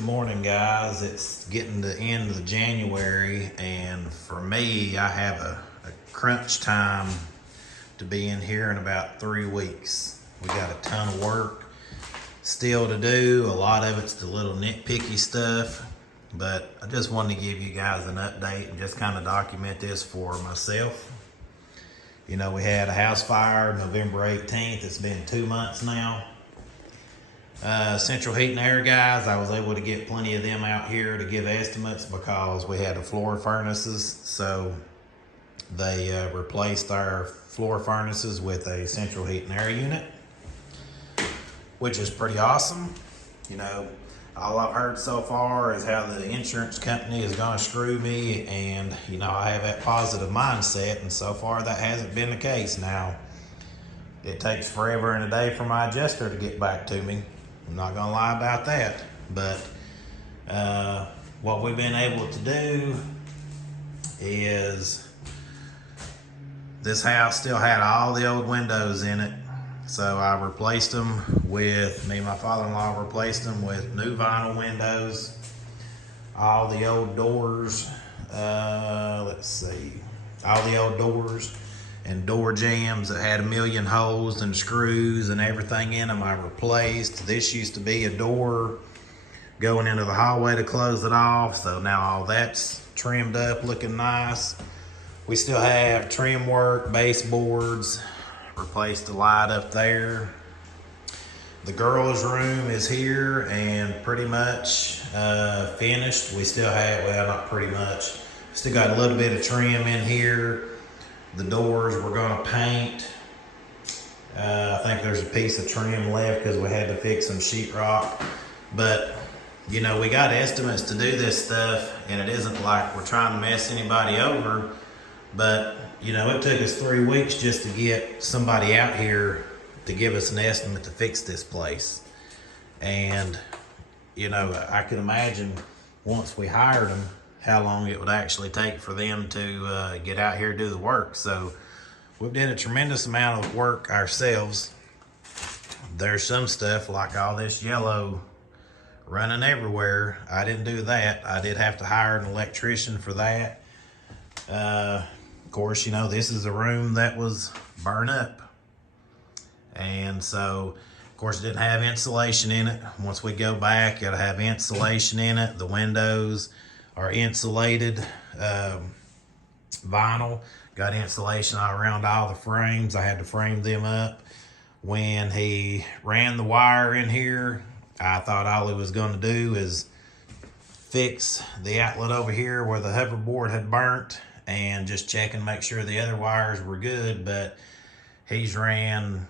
Good morning, guys. It's getting to the end of the January, and for me, I have a crunch time to be in here in about 3 weeks. We got a ton of work still to do. A lot of it's the little nitpicky stuff, but I just wanted to give you guys an update and just kind of document this for myself. You know, we had a house fire November 18th. It's been 2 months now. Central heat and air guys, I was able to get plenty of them out here to give estimates because we had the floor furnaces. So they replaced our floor furnaces with a central heat and air unit, which is pretty awesome. You know, all I've heard so far is how the insurance company is going to screw me, and you know, I have that positive mindset, and so far that hasn't been the case. Now, it takes forever and a day for my adjuster to get back to me. I'm not gonna lie about that, but what we've been able to do is, this house still had all the old windows in it, so I replaced them with, me and my father-in-law replaced them with new vinyl windows. All the old doors, let's see, all the old doors and door jambs that had a million holes and screws and everything in them, I replaced. This used to be a door going into the hallway to close it off, so now all that's trimmed up, looking nice. We still have trim work, baseboards, replaced the light up there. The girls' room is here and pretty much finished. We still have, well, not pretty much, still got a little bit of trim in here. The doors we're gonna paint. I think there's a piece of trim left because we had to fix some sheetrock. But you know, we got estimates to do this stuff, and it isn't like we're trying to mess anybody over. But you know, it took us 3 weeks just to get somebody out here to give us an estimate to fix this place. And you know, I could imagine once we hired them, how long it would actually take for them to get out here and do the work. So we've done a tremendous amount of work ourselves. There's some stuff like all this yellow running everywhere. I didn't do that. I did have to hire an electrician for that. Of course, you know, this is a room that was burned up. And so, of course, it didn't have insulation in it. Once we go back, it'll have insulation in it. The windows are insulated vinyl. Got insulation all around all the frames. I had to frame them up. When he ran the wire in here, I thought all he was going to do is fix the outlet over here where the hoverboard had burnt and just check and make sure the other wires were good. But he's ran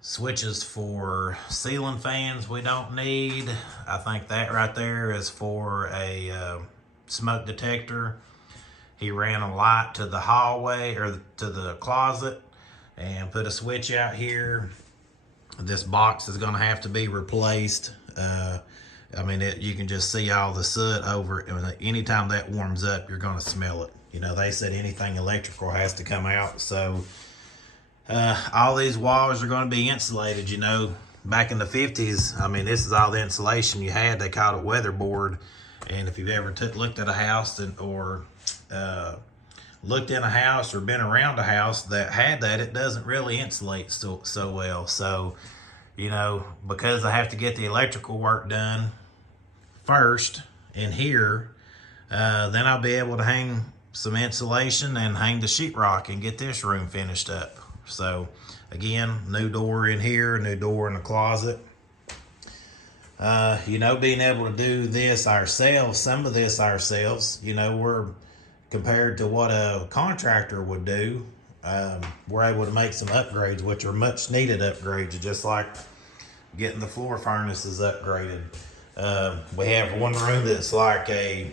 switches for ceiling fans we don't need. I think that right there is for a smoke detector. He ran a light to the hallway or to the closet and put a switch out here. This box is going to have to be replaced. I mean, you can just see all the soot over it. Anytime that warms up, you're going to smell it. You know, they said anything electrical has to come out. So all these walls are going to be insulated. You know, back in the 50s, I mean, this is all the insulation you had. They called it weatherboard. And if you've ever looked at a house or looked in a house or been around a house that had that, it doesn't really insulate so well. So, you know, because I have to get the electrical work done first in here, then I'll be able to hang some insulation and hang the sheetrock and get this room finished up. So again, new door in here, new door in the closet. You know, being able to do this ourselves, some of this ourselves, you know, we're compared to what a contractor would do, we're able to make some upgrades, which are much needed upgrades, just like getting the floor furnaces upgraded. We have one room that's like a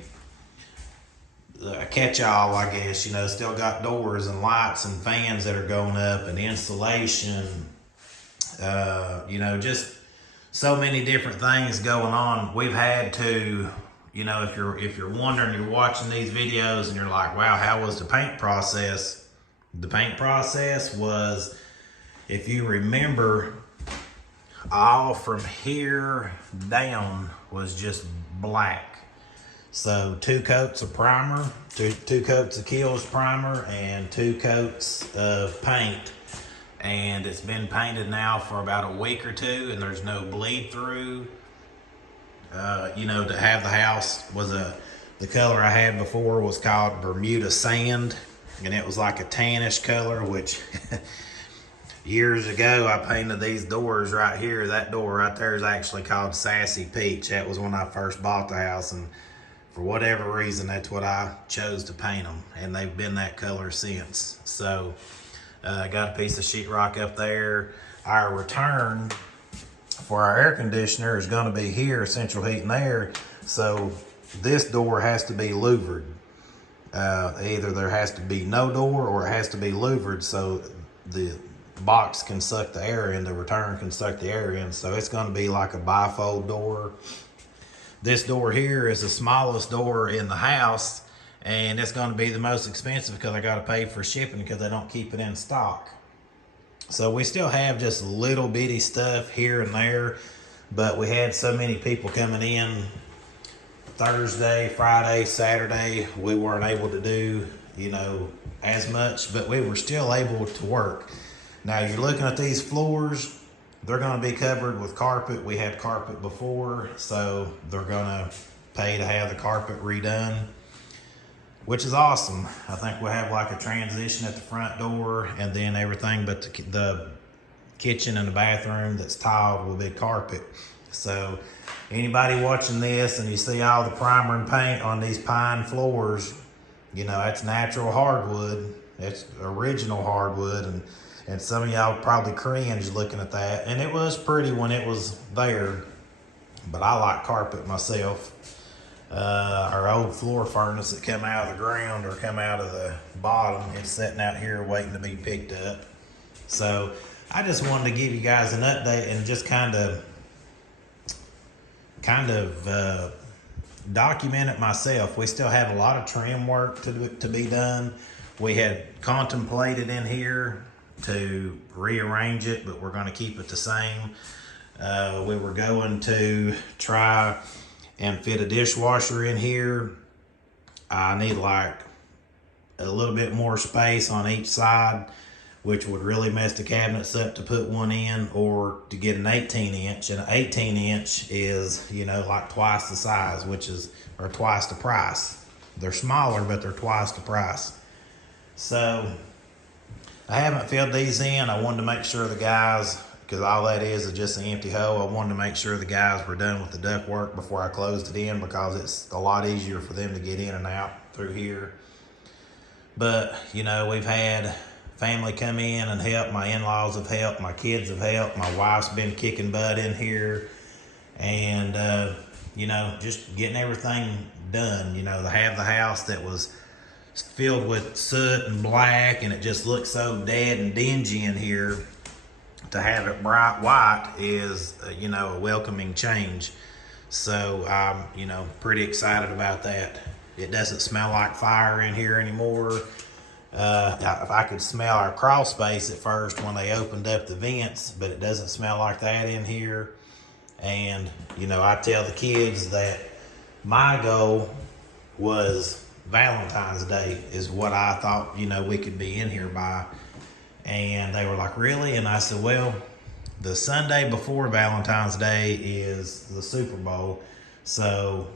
catch-all, I guess, you know, still got doors and lights and fans that are going up and insulation, you know, just so many different things going on. We've had to, you know, if you're wondering, you're watching these videos and you're like, wow, how was the paint process? The paint process was, if you remember, all from here down was just black. So 2 coats of primer, two coats of Kills primer, and 2 coats of paint. And it's been painted now for about a week or 2, and there's no bleed through. To have the house was the color I had before was called Bermuda Sand, and it was like a tannish color, which years ago I painted these doors right here. That door right there is actually called Sassy Peach. That was when I first bought the house, and for whatever reason, that's what I chose to paint them, and they've been that color since. So I got a piece of sheetrock up there. Our return for our air conditioner is going to be here, central heat and air. So this door has to be louvered. Either there has to be no door or it has to be louvered so the box can suck the air in, the return can suck the air in. So it's going to be like a bifold door. This door here is the smallest door in the house, and it's going to be the most expensive because I got to pay for shipping because they don't keep it in stock. So we still have just little bitty stuff here and there, but we had so many people coming in Thursday, Friday, Saturday, we weren't able to do, as much, but we were still able to work. Now you're looking at these floors, they're going to be covered with carpet. We had carpet before, so they're going to pay to have the carpet redone, which is awesome. I think we'll have like a transition at the front door, and then everything but the kitchen and the bathroom that's tiled will be carpet. So anybody watching this and you see all the primer and paint on these pine floors, that's natural hardwood. It's original hardwood, and some of y'all probably cringe looking at that. And it was pretty when it was there, but I like carpet myself. Our old floor furnace that come out of the ground or come out of the bottom is sitting out here waiting to be picked up. So I just wanted to give you guys an update and just kind of document it myself. We still have a lot of trim work to be done. We had contemplated in here to rearrange it, but we're going to keep it the same. We were going to try and fit a dishwasher in here. I need like a little bit more space on each side, which would really mess the cabinets up to put one in, or to get an 18 inch. And an 18 inch is, like twice the size, or twice the price. They're smaller, but they're twice the price. So I haven't filled these in. I wanted to make sure the guys, because all that is just an empty hole, I wanted to make sure the guys were done with the duct work before I closed it in, because it's a lot easier for them to get in and out through here. But, we've had family come in and help. My in-laws have helped. My kids have helped. My wife's been kicking butt in here. And, just getting everything done. To have the house that was filled with soot and black and it just looked so dead and dingy in here, to have it bright white is, a welcoming change. So I'm, pretty excited about that. It doesn't smell like fire in here anymore. If I could smell our crawl space at first when they opened up the vents, but it doesn't smell like that in here. And, I tell the kids that my goal was Valentine's Day is what I thought, we could be in here by. And they were like, really? And I said, well, the Sunday before Valentine's Day is the Super Bowl. So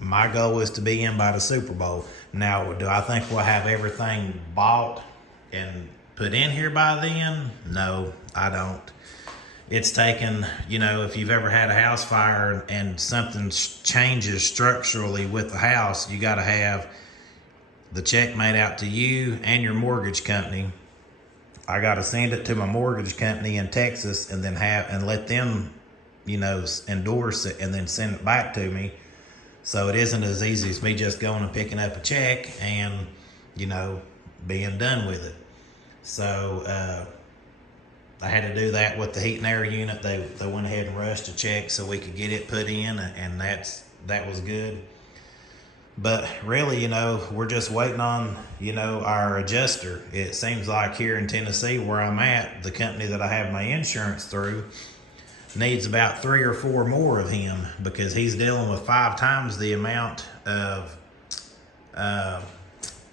my goal is to be in by the Super Bowl. Now, do I think we'll have everything bought and put in here by then? No, I don't. It's taken, if you've ever had a house fire and something changes structurally with the house, you got to have the check made out to you and your mortgage company. I got to send it to my mortgage company in Texas and then let them, endorse it and then send it back to me. So it isn't as easy as me just going and picking up a check and, being done with it. So I had to do that with the heat and air unit. They went ahead and rushed a check so we could get it put in, and that was good. But really, we're just waiting on, our adjuster. It seems like here in Tennessee where I'm at, the company that I have my insurance through, needs about 3 or 4 more of him because he's dealing with 5 times the amount of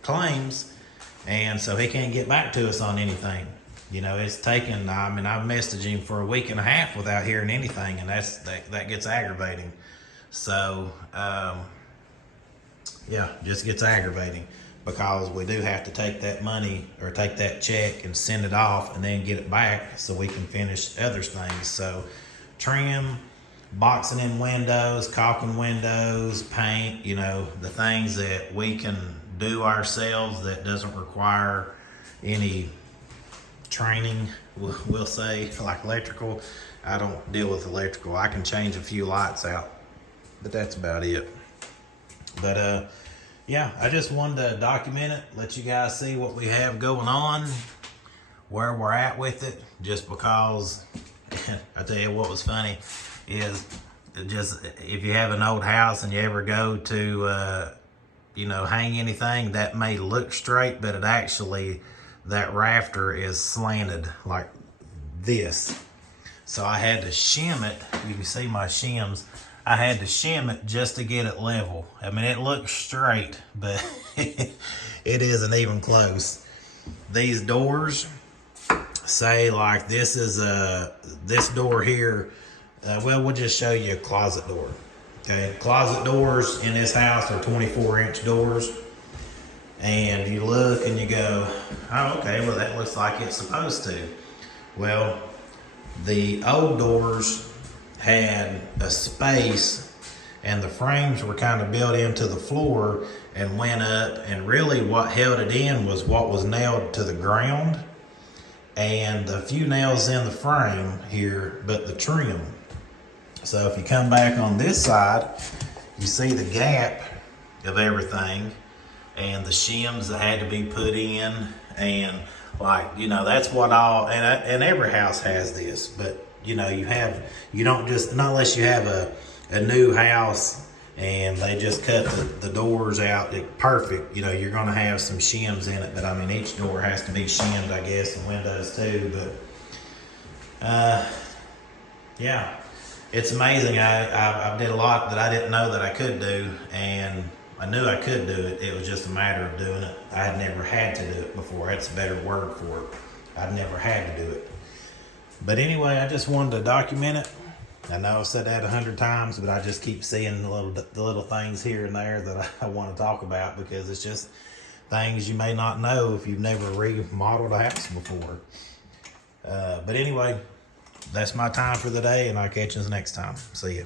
claims, and so he can't get back to us on anything. You know, it's taken, I mean, I've messaged him for a week and a half without hearing anything, and that gets aggravating. So, yeah, just gets aggravating because we do have to take that money or take that check and send it off and then get it back so we can finish other things. So, trim, boxing in windows, caulking windows, paint, you know, the things that we can do ourselves that doesn't require any training, we'll say, like electrical. I don't deal with electrical. I can change a few lights out, but that's about it. But yeah, I just wanted to document it, let you guys see what we have going on, where we're at with it, just because I tell you what was funny is just if you have an old house and you ever go to you know, hang anything that may look straight, but it actually, that rafter is slanted like this. So I had to shim it. You can see my shims. I had to shim it just to get it level. I mean, it looks straight, but it isn't even close. These doors, say like this is this door here, well, we'll just show you a closet door. Okay, closet doors in this house are 24-inch doors. And you look and you go, oh, okay, well, that looks like it's supposed to. Well, the old doors had a space and the frames were kind of built into the floor and went up, and really what held it in was what was nailed to the ground and a few nails in the frame here, but the trim. So if you come back on this side, you see the gap of everything and the shims that had to be put in, and like, you know, that's what all, and every house has this, but you know, you don't just, not unless you have a new house and they just cut the doors out perfect, you know, you're gonna have some shims in it, but I mean, each door has to be shimmed, I guess, and windows too, but yeah, it's amazing. I did a lot that I didn't know that I could do, and I knew I could do it. It was just a matter of doing it. I had never had to do it before. That's a better word for it. I'd never had to do it. But anyway, I just wanted to document it. I know I've said that 100 times, but I just keep seeing the little things here and there that I want to talk about, because it's just things you may not know if you've never remodeled a house before. But anyway, that's my time for the day, and I'll catch you next time. See ya.